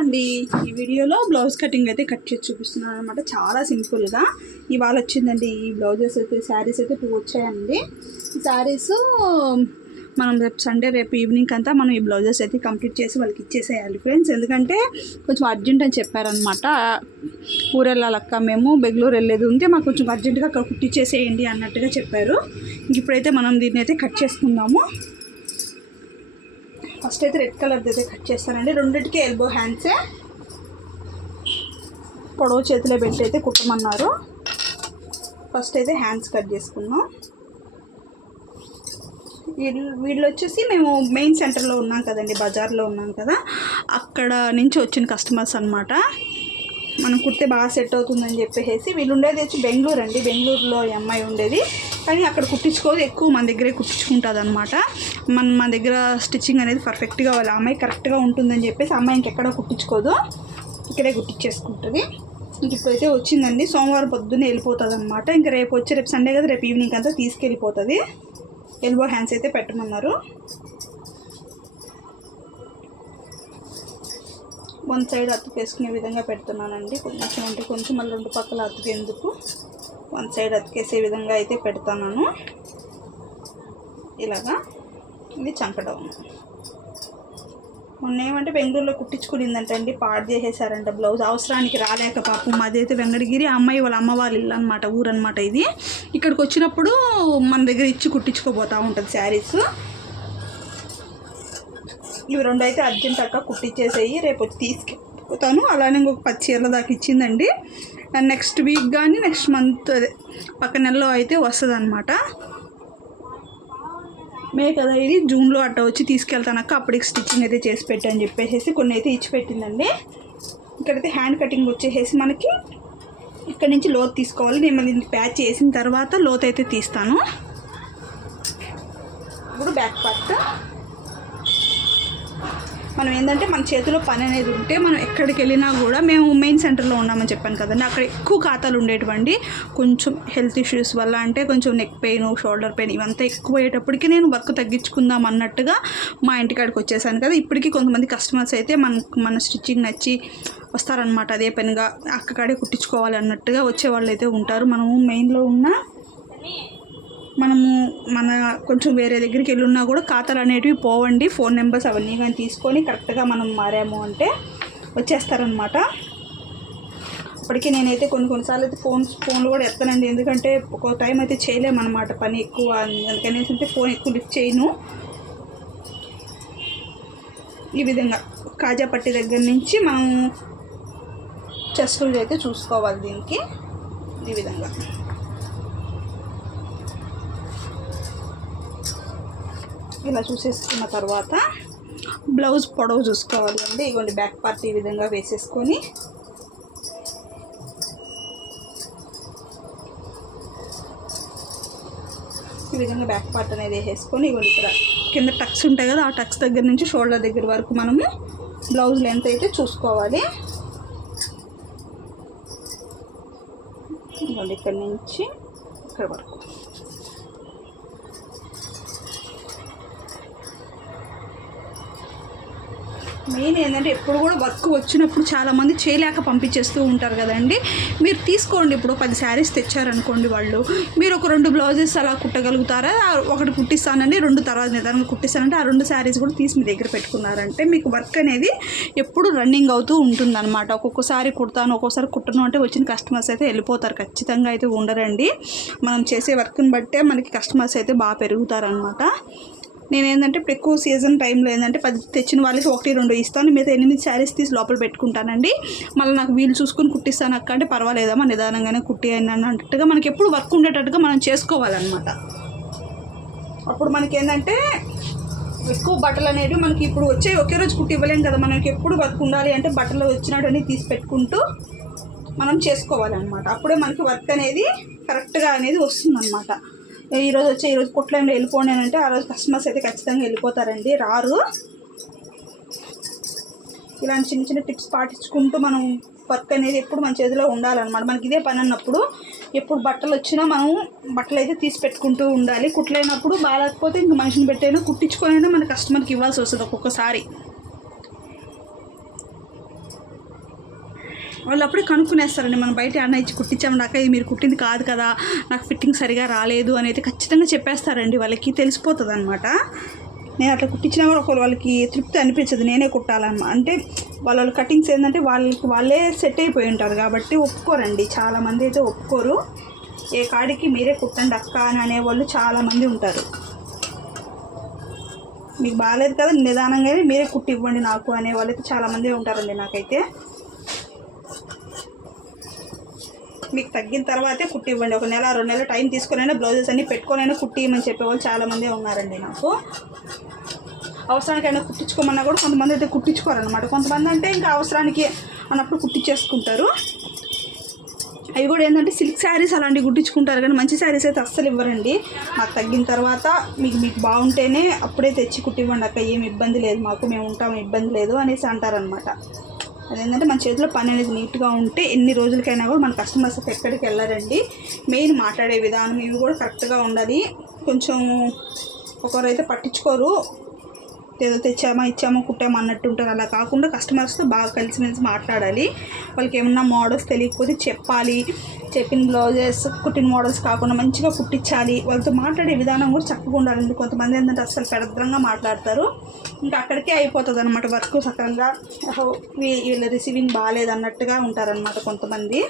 అండి, ఈ వీడియోలో బ్లౌజ్ కటింగ్ అయితే కట్ చేసి చూపిస్తున్నాను అనమాట. చాలా సింపుల్గా ఇవాళ వచ్చిందండి ఈ బ్లౌజెస్ అయితే. శారీస్ అయితే 2 వచ్చాయండి. ఈ శారీస్ మనం రేపు సండే, రేపు ఈవినింగ్ అంతా మనం ఈ బ్లౌజెస్ అయితే కంప్లీట్ చేసి వాళ్ళకి ఇచ్చేసేయాలి ఫ్రెండ్స్. ఎందుకంటే కొంచెం అర్జెంట్ అని చెప్పారనమాట. ఊరు వెళ్ళాలక్క, మేము బెంగళూరు వెళ్ళేది ఉంది, మాకు కొంచెం అర్జెంటుగా అక్కడ కుట్టిచ్చేసేయండి అన్నట్టుగా చెప్పారు. ఇప్పుడైతే మనం దీన్ని అయితే కట్ చేసుకుందాము. ఫస్ట్ అయితే రెడ్ కలర్ అయితే కట్ చేస్తానండి. రెండింటికి ఎల్బో హ్యాండ్సే, పొడవు చేతిలో పెట్టి అయితే కుట్టమన్నారు. ఫస్ట్ అయితే హ్యాండ్స్ కట్ చేసుకుందాం. వీళ్ళు వచ్చేసి మేము మెయిన్ సెంటర్లో ఉన్నాం కదండి, బజార్లో ఉన్నాం కదా, అక్కడ నుంచి వచ్చిన కస్టమర్స్ అనమాట. మనం కుడితే బాగా సెట్ అవుతుందని చెప్పేసి. వీళ్ళు ఉండేది వచ్చి బెంగళూరు అండి, బెంగళూరులో ఈ అమ్మాయి ఉండేది. కానీ అక్కడ కుట్టించుకోదు, ఎక్కువ మన దగ్గరే కుట్టించుకుంటుంది అనమాట. మన దగ్గర స్టిచ్చింగ్ అనేది పర్ఫెక్ట్గా వాళ్ళ అమ్మాయి కరెక్ట్గా ఉంటుందని చెప్పేసి అమ్మాయి ఇంకెక్కడ కుట్టించుకోదు, ఇక్కడే కుట్టించేసుకుంటుంది. ఇంక ఇప్పుడైతే వచ్చిందండి. సోమవారం పొద్దున్నే వెళ్ళిపోతుంది అనమాట. ఇంకా రేపు సండే కదా, రేపు ఈవినింగ్ అంతా తీసుకెళ్ళిపోతుంది. ఎల్బో హ్యాండ్స్ అయితే పెట్టమన్నారు. 1 సైడ్ అతుకేసుకునే విధంగా పెడుతున్నానండి. కొంచెం అంటే కొంచెం, మళ్ళీ 2 పక్కల అతుకేందుకు 1 సైడ్ అతికేసే విధంగా అయితే పెడతాను. ఇలాగా ఇది చంకడం. మొన్న ఏమంటే బెంగళూరులో కుట్టించుకునిందంట అండి, పాడు చేసేసారంట బ్లౌజ్. అవసరానికి రాలేక పాపం. అదైతే వెంకటగిరి, ఆ అమ్మాయి వాళ్ళ అమ్మ వాళ్ళ ఇల్లు అనమాట, ఊరనమాట ఇది. ఇక్కడికి వచ్చినప్పుడు మన దగ్గర ఇచ్చి కుట్టించుకోబోతూ ఉంటుంది శారీస్. ఇవి 2 అయితే అర్జెంట్ అక్క కుట్టించేసేయి, రేపు వచ్చి తీసుకెళ్ళిపోతాను. అలానే ఇంకొక 10 చీరల దాకా ఇచ్చిందండి. నెక్స్ట్ వీక్ కానీ నెక్స్ట్ మంత్, అదే పక్క నెలలో అయితే వస్తుంది అనమాట. మే కదా ఇది, జూన్లో అట్ట వచ్చి తీసుకెళ్తానక్క, అప్పటికి స్టిచ్చింగ్ అయితే చేసి పెట్టని చెప్పేసి కొన్ని అయితే ఇచ్చి పెట్టిందండి. ఇక్కడైతే హ్యాండ్ కటింగ్ వచ్చేసేసి మనకి ఇక్కడ నుంచి లోతు తీసుకోవాలి. నేను మళ్ళీ ప్యాచ్ చేసిన తర్వాత లోతు అయితే తీస్తాను. ఇప్పుడు బ్యాక్ పార్ట్ మనం ఏంటంటే మన చేతిలో పని అనేది ఉంటే మనం ఎక్కడికి వెళ్ళినా కూడా, మేము మెయిన్ సెంటర్లో ఉన్నామని చెప్పాను కదండి, అక్కడ ఎక్కువ ఖాతాలు ఉండేటువంటి. కొంచెం హెల్త్ ఇష్యూస్ వల్ల అంటే కొంచెం నెక్ పెయిన్, షోల్డర్ పెయిన్ ఇవంతా ఎక్కువ అయ్యేటప్పటికి నేను వర్క్ తగ్గించుకుందాం అన్నట్టుగా మా ఇంటికాడికి వచ్చేసాను కదా. ఇప్పటికీ కొంతమంది కస్టమర్స్ అయితే మన స్టిచ్చింగ్ నచ్చి వస్తారనమాట. అదే పనిగా అక్కడే కుట్టించుకోవాలి అన్నట్టుగా వచ్చేవాళ్ళు అయితే ఉంటారు. మనము మెయిన్లో మన కొంచెం వేరే దగ్గరికి వెళ్ళున్నా కూడా ఖాతాలు అనేటివి పోవండి. ఫోన్ నెంబర్స్ అవన్నీ కానీ తీసుకొని కరెక్ట్గా మనం మారాము అంటే వచ్చేస్తారనమాట. ఇప్పటికీ నేనైతే కొన్నిసార్లు అయితే ఫోన్లు కూడా ఎత్తానండి, ఎందుకంటే ఒక టైం అయితే చేయలేమన్నమాట, పని ఎక్కువ. అందుకనేసి అంటే ఫోన్ ఎక్కువ లిఫ్ట్ చేయను. ఈ విధంగా కాజా పట్టి దగ్గర నుంచి మనం చెస్ట్ అయితే చూసుకోవాలి. దీనికి ఈ విధంగా ఇలా చూసేసుకున్న తర్వాత బ్లౌజ్ పొడవు చూసుకోవాలి అండి. ఇగోండి బ్యాక్ పార్ట్ ఈ విధంగా వేసేసుకొని ఈ విధంగా బ్యాక్ పార్ట్ అనేది వేసేసుకొని, ఇగోండి ఇక్కడ కింద టక్స్ ఉంటాయి కదా, ఆ టక్స్ దగ్గర నుంచి షోల్డర్ దగ్గర వరకు మనము బ్లౌజ్ లెంత్ అయితే చూసుకోవాలి. ఇగోండి ఇక్కడ నుంచి ఇక్కడ వరకు. మెయిన్ ఏంటంటే ఎప్పుడు కూడా వర్క్ వచ్చినప్పుడు చాలామంది చేయలేక పంపించేస్తూ ఉంటారు కదండి. మీరు తీసుకోండి, ఇప్పుడు 10 శారీస్ తెచ్చారనుకోండి, వాళ్ళు మీరు ఒక 2 బ్లౌజెస్ అలా కుట్టగలుగుతారా? ఒకటి కుట్టిస్తానండి, 2 తర్వాత నిదానంగా కుట్టిస్తానంటే ఆ 2 శారీస్ కూడా తీసి మీ దగ్గర పెట్టుకున్నారంటే మీకు వర్క్ అనేది ఎప్పుడు రన్నింగ్ అవుతూ ఉంటుందన్నమాట. ఒక్కొక్కసారి కుడతాను, ఒక్కొక్కసారి కుట్టను అంటే వచ్చిన కస్టమర్స్ అయితే వెళ్ళిపోతారు, ఖచ్చితంగా అయితే ఉండరండి. మనం చేసే వర్క్ని బట్టే మనకి కస్టమర్స్ అయితే బాగా పెరుగుతారనమాట. నేనేంటంటే ఇప్పుడు ఎక్కువ సీజన్ టైంలో ఏంటంటే 10 తెచ్చిన వాళ్ళకి 1-2 ఇస్తాను, మిగతా 8 శారీస్ తీసి లోపల పెట్టుకుంటానండి. మళ్ళీ నాకు వీలు చూసుకొని కుట్టిస్తాను అక్క అంటే పర్వాలేదమ్మా, నిదానంగానే కుట్టి అన్నట్టుగా మనకి ఎప్పుడు వర్క్ ఉండేటట్టుగా మనం చేసుకోవాలన్నమాట. అప్పుడు మనకి ఏంటంటే ఎక్కువ బట్టలు అనేవి మనకి ఇప్పుడు వచ్చే ఒకే రోజు కుట్టి ఇవ్వలేం కదా. మనకి ఎప్పుడు వర్క్ ఉండాలి అంటే బట్టలు వచ్చినట్టుని తీసి పెట్టుకుంటూ మనం చేసుకోవాలన్నమాట. అప్పుడే మనకి వర్క్ అనేది కరెక్ట్గా అనేది వస్తుందన్నమాట. ఈరోజు కుట్లేంలో వెళ్ళిపోండి అంటే ఆ రోజు కస్టమర్స్ అయితే ఖచ్చితంగా వెళ్ళిపోతారండి, రారు. ఇలాంటి చిన్న చిన్న టిప్స్ పాటించుకుంటూ మనం వర్క్ అనేది ఎప్పుడు మన చేతిలో ఉండాలన్నమాట. మనకి ఇదే పని అన్నప్పుడు ఎప్పుడు బట్టలు వచ్చినా మనం బట్టలు అయితే తీసి పెట్టుకుంటూ ఉండాలి. కుట్లైనప్పుడు బాగాలేకపోతే ఇంక మనిషిని పెట్టైనా కుట్టించుకొనైనా మన కస్టమర్కి ఇవ్వాల్సి వస్తుంది ఒక్కొక్కసారి. వాళ్ళు అప్పుడే కనుక్కునేస్తారండి. మనం బయట అన్న ఇచ్చి కుట్టించాము, నాకు ఇది మీరు కుట్టింది కాదు కదా, నాకు ఫిట్టింగ్ సరిగా రాలేదు అని అయితే ఖచ్చితంగా చెప్పేస్తారండి. వాళ్ళకి తెలిసిపోతుంది అనమాట. నేను అట్లా కుట్టించినా కూడా ఒకరు వాళ్ళకి తృప్తి అనిపించదు, నేనే కుట్టాలన్నమాట. అంటే వాళ్ళ కటింగ్స్ ఏంటంటే వాళ్ళే సెట్ అయిపోయి ఉంటారు కాబట్టి ఒప్పుకోరండి. చాలామంది అయితే ఒప్పుకోరు. ఏ కాడికి మీరే కుట్టండి అక్క అని అనేవాళ్ళు చాలామంది ఉంటారు. మీకు బాగాలేదు కదా, నిదానంగానే మీరే కుట్టి ఇవ్వండి నాకు అనేవాళ్ళు అయితే చాలామంది ఉంటారండి. నాకైతే మీకు తగ్గిన తర్వాతే కుట్టి ఇవ్వండి, 1 నెల 2 నెలలు టైం తీసుకునైనా బ్లౌజెస్ అన్నీ పెట్టుకునైనా కుట్టి ఇవ్వమని చెప్పేవాళ్ళు చాలామంది ఉన్నారండి. నాకు అవసరానికైనా కుట్టించుకోమన్నా కూడా కొంతమంది అయితే కుట్టించుకోరనమాట. కొంతమంది అంటే ఇంకా అవసరానికి అన్నప్పుడు కుట్టించేసుకుంటారు. అవి కూడా ఏంటంటే సిల్క్ శారీస్ అలాంటివి కుట్టించుకుంటారు, కానీ మంచి శారీస్ అయితే అస్సలు ఇవ్వరండి. మాకు తగ్గిన తర్వాత మీకు బాగుంటేనే అప్పుడే తెచ్చి కుట్టివ్వండి అక్క, ఏమి ఇబ్బంది లేదు మాకు, మేము ఉంటాము, ఇబ్బంది లేదు అనేసి అంటారనమాట. అదేంటంటే మన చేతిలో పని అనేది నీట్గా ఉంటే ఎన్ని రోజులకైనా కూడా మన కస్టమర్స్ ఎక్కడికి వెళ్ళారండి. మెయిన్ మాట్లాడే విధానం ఇవి కూడా కరెక్ట్గా ఉండాలి. కొంచెం ఒకరైతే పట్టించుకోరు, ఏదో తెచ్చామా ఇచ్చామా కుట్టామా అన్నట్టు ఉంటారు. అలా కాకుండా కస్టమర్స్తో బాగా కలిసిమెలిసి మాట్లాడాలి. వాళ్ళకి ఏమన్నా మోడల్స్ తెలియకపోతే చెప్పాలి. చెప్పిన బ్లౌజెస్ కుట్టిన మోడల్స్ కాకుండా మంచిగా కుట్టించాలి. వాళ్ళతో మాట్లాడే విధానం కూడా చక్కగా ఉండాలండి. కొంతమంది ఏంటంటే అసలు పెడద్రంగా మాట్లాడతారు, ఇంకా అక్కడికే అయిపోతుంది అనమాట వర్క్. సక్రంగా వీళ్ళ రిసీవింగ్ బాగాలేదు అన్నట్టుగా ఉంటారనమాట కొంతమంది.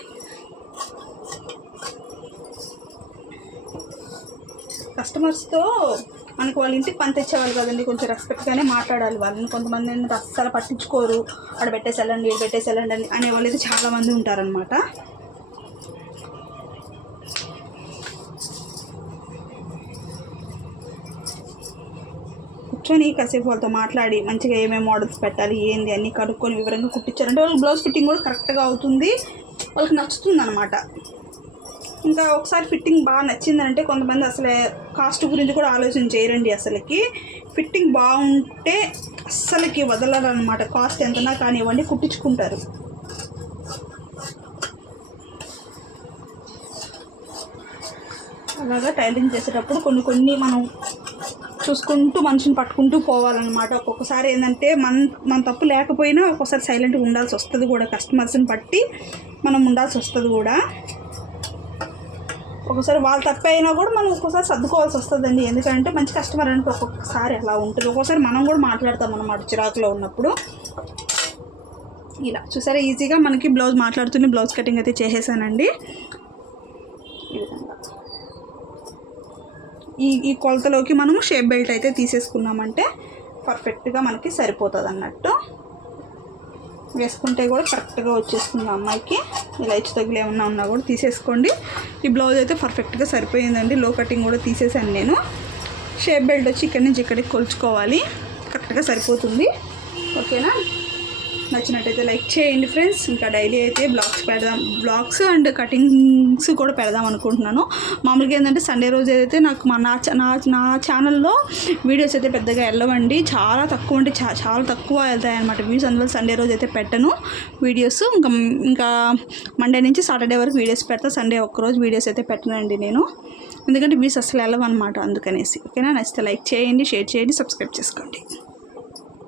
కస్టమర్స్తో మనకు వాళ్ళ ఇంటికి పని తెచ్చేవాళ్ళు కదండి, కొంచెం రెస్పెక్ట్గానే మాట్లాడాలి వాళ్ళని. కొంతమంది ఏంటంటే అస్సలు పట్టించుకోరు, అక్కడ పెట్టేసేళ్ళండి ఇక్కడ పెట్టేసేళ్ళండి అని అనేవాళ్ళు అయితే చాలామంది ఉంటారనమాట. కూర్చొని కాసేపు వాళ్ళతో మాట్లాడి మంచిగా ఏమేమి మోడల్స్ పెట్టాలి ఏంది అన్నీ కనుక్కొని వివరంగా కుట్టించారంటే వాళ్ళకి బ్లౌజ్ ఫిట్టింగ్ కూడా కరెక్ట్గా అవుతుంది, వాళ్ళకి నచ్చుతుంది అనమాట. ఇంకా ఒకసారి ఫిట్టింగ్ బాగా నచ్చిందంటే కొంతమంది అసలే కాస్ట్ గురించి కూడా ఆలోచన చేయరండి. అసలుకి ఫిట్టింగ్ బాగుంటే అస్సలకి వదలరనమాట. కాస్ట్ ఎంతనా కానివ్వండి కుట్టించుకుంటారు. అలాగా టైలరింగ్ చేసేటప్పుడు కొన్ని మనం చూసుకుంటూ మనిషిని పట్టుకుంటూ పోవాలన్నమాట. ఒక్కొక్కసారి ఏంటంటే మన తప్పు లేకపోయినా ఒక్కొక్కసారి సైలెంట్గా ఉండాల్సి వస్తుంది కూడా, కస్టమర్స్ని బట్టి మనం ఉండాల్సి వస్తుంది కూడా. ఒక్కోసారి వాళ్ళు తప్పు అయినా కూడా మనం ఒక్కోసారి సర్దుకోవాల్సి వస్తుందండి. ఎందుకంటే మంచి కస్టమర్ అంటే ఒక్కొక్కసారి అలా ఉంటుంది. ఒక్కోసారి మనం కూడా మాట్లాడతాం అన్నమాట చిరాకులో ఉన్నప్పుడు. ఇలా చూసారా ఈజీగా మనకి బ్లౌజ్ మాట్లాడుతూనే బ్లౌజ్ కటింగ్ అయితే చేసేసానండి. ఈ విధంగా ఈ కొలతలోకి మనము షేప్ బెల్ట్ అయితే తీసేసుకున్నామంటే పర్ఫెక్ట్గా మనకి సరిపోతుంది అన్నట్టు. వేసుకుంటే కూడా కరెక్ట్గా వచ్చేస్తుంది అమ్మాయికి. ఇలా హెచ్చు తగ్గులు ఏమన్నా ఉన్నా కూడా తీసేసుకోండి. ఈ బ్లౌజ్ అయితే పర్ఫెక్ట్గా సరిపోయిందండి. లో కటింగ్ కూడా తీసేసాను నేను. షేప్ బెల్ట్ వచ్చి ఇక్కడి నుంచి ఇక్కడికి కొలుచుకోవాలి, కరెక్ట్గా సరిపోతుంది. ఓకేనా? నచ్చినట్టయితే లైక్ చేయండి ఫ్రెండ్స్. ఇంకా డైలీ అయితే బ్లాగ్స్ అండ్ కటింగ్స్ కూడా పెడదాం అనుకుంటున్నాను. మామూలుగా ఏంటంటే సండే రోజు అయితే నాకు నా ఛానల్లో వీడియోస్ అయితే పెద్దగా వెళ్ళవండి, చాలా తక్కువ అంటే చాలా తక్కువ వెళ్తాయి అన్నమాట వ్యూస్. అందువల్ల సండే రోజు అయితే పెట్టను వీడియోస్. ఇంకా మండే నుంచి సాటర్డే వరకు వీడియోస్ పెడతా. సండే ఒక్కరోజు వీడియోస్ అయితే పెట్టనండి నేను, ఎందుకంటే వ్యూస్ అసలు వెళ్ళవన్నమాట అందుకనేసి. ఓకేనా? నచ్చితే లైక్ చేయండి, షేర్ చేయండి, సబ్స్క్రైబ్ చేసుకోండి.